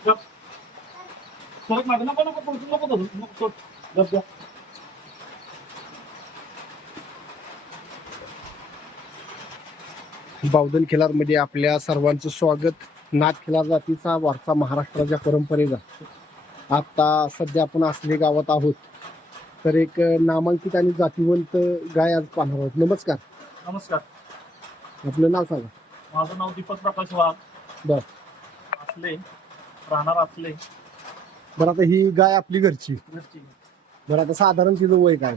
सोड मागं. नको नको नको नको धरू. नको सोड. गप गप. बावधन खिलारमध्ये आपल्या सर्वांचं स्वागत नाथ खिलार जातीचा वारसा महाराष्ट्राच्या परंपरेचा आता सध्या आपण असले गावात आहोत तर एक नामांकित आणि जातीवंत गाय आज पाहणार आहोत नमस्कार नमस्कार आपलं नाव सांगा माझं नाव दीपक प्रकाश वाघ बर असले राहणार असले बरं आता ही गाय आपली घरची. घरची. बरं आता साधारण तिचं वय काय?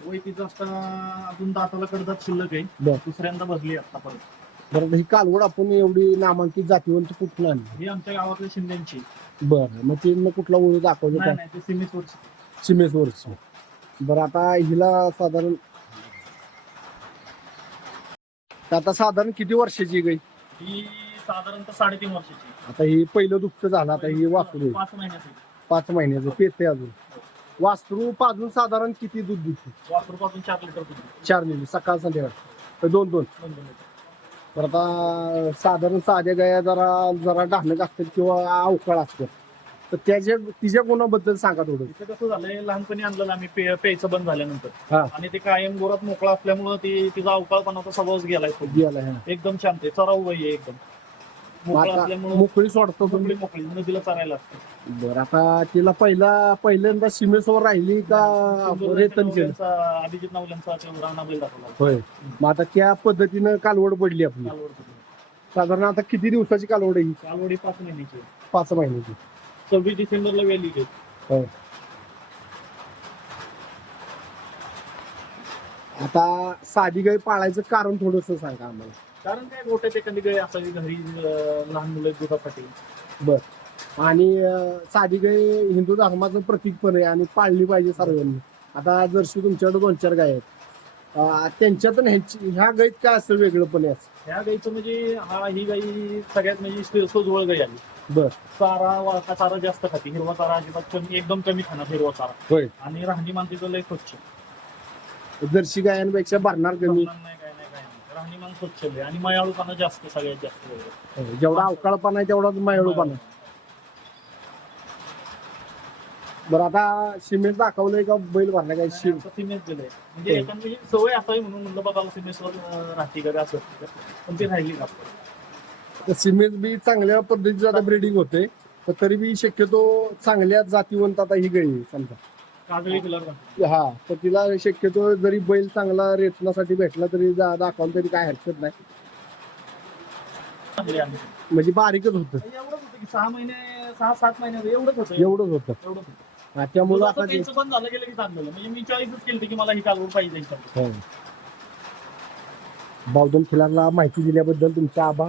वय तिचं आता अजून दाताला कडदात शिल्लक आहे. बर. दुसऱ्यांदा भरली आता परत बरं आता ही कालवड आपण एवढी नामांकित जातीवंत कुठून आणली? ही आमच्या गावातल्या शिंदेची बरं मग ती मग कुठला ओळख दाखवलं नाही का? नाही ते सिमेसवरची चिमेसवरची बरं आता हिला साधारण आता साधारण किती वर्षाची गाय? ही साधारणतः साडेतीन वर्षाची. आता ही पहिलं दुःख झालं आता ही वासरू आहे. पाच महिन्याची पाच महिन्याचं पेते अजून. वासरू पाजून साधारण किती दूध देते वासरूपासून चार लिटर दूध देते. चार लिटर सकाळ संध्याकाळ. तर दोन दोन. दोन दोन लिटर. तर आता साधारण साध्या गाया जरा जरा डहाणक असतात किंवा अवकाळ असतात तर त्याच्या तिच्या गुणाबद्दल सांगा थोडं. इथं कसं झालंय लहानपणी आणलेलं आम्ही पे- प्यायचं बंद झाल्यानंतर. हा. आणि ते कायम गोरात मोकळा असल्यामुळं ती तिचा अवकाळपणाचा स्वभावच गेलाय. खूप. बियाला ह्या. एकदम शांत आहे चराऊ बाई आहे एकदम. मोकळा आता असल्यामुळं मोकळी सोडतो मोकळी तुम्ही? मोकळी नदीला चरायला असते बरं आता तिला पहिला पहिल्यांदा सीमेसवर राहिली का रेतन केलं? नवल्यांचा- अभिजित नवल्यांचा तो राणा बैल दाखवला होय. मग आता त्या पद्धतीनं कालवड पडली आपली. कालवड. साधारण आता किती दिवसाची कालवड आहे ही? कालवडी पाच महिन्याची. पाच महिन्याची. सव्वीस डिसेंबरला होय. आता साधी गाय पाळायचं कारण थोडस सांगा आम्हाला. कारण काय गोट्यात एखादी गाय असावी घरी अं, लहान मुलं दुधासाठी. बर. आणि अं, साधी गाय हिंदू धर्माचं प्रतीक पण आहे आणि पाळली पाहिजे सर्वांनी. आता जर्शी तुमच्याकडे दोन चार गाय आहेत. अं, त्यांच्यातून ह्याची ह्या गायीत काय असं वेगळं पण आहे? ह्या गाईचं म्हणजे हा ही गाई सगळ्यात म्हणजे सोजवळ गाई आली. बर. चारा वाळका चारा जास्त खाते. हिरवा चारा अजिबात कमी एकदम कमी खाणार हिरवा चारा. होय. आणि राहणीमान तिचं लय स्वच्छ. जर्शी गायांपेक्षा भरणार कमी. नाही. राहणीमान स्वच्छ लय आणि मयाळूपणा जास्त सगळ्यात जास्त. जेवढा अवकाळपणा आहे तेवढाच मायळूपणा आहे. बरं आता सिमेंट दाखवलंय का बैल भरला काय शिम सिमेंट दिलंय. म्हणजे हो. एखादी सवय असावी म्हणून म्हणलं बघायला सिमेंटवर राहते का असं. पण ती राहिली तर सिमेंट बी चांगल्या पद्धतीचं आता ब्रिडिंग होते पण तरी बी शक्यतो चांगल्या जातीवंत आता ही गळी समजा. काजळी कलर हा तर तिला शक्यतो जरी बैल चांगला रेचनासाठी भेटला तरी जा- दाखवायला तरी काय हरकत नाही. म्हणजे बारीकच होतं. एवढंच होतं की सहा महिने सहा सात महिने एवढंच होतं. एवढंच होतं. एवढंच होतं. हा, त्यामुळं मुलं आता आता ते- त्यांचं बंद झालं गेलं की चांगलं म्हणजे मी चॉईसच केली की मला ही कालवड पाहिजे. हो. बावधन खिलारला माहिती दिल्याबद्दल तुमचे आभार.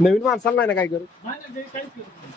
नवीन माणसाला नाही ना काय करू नाही नाही ते काहीच करत नाही.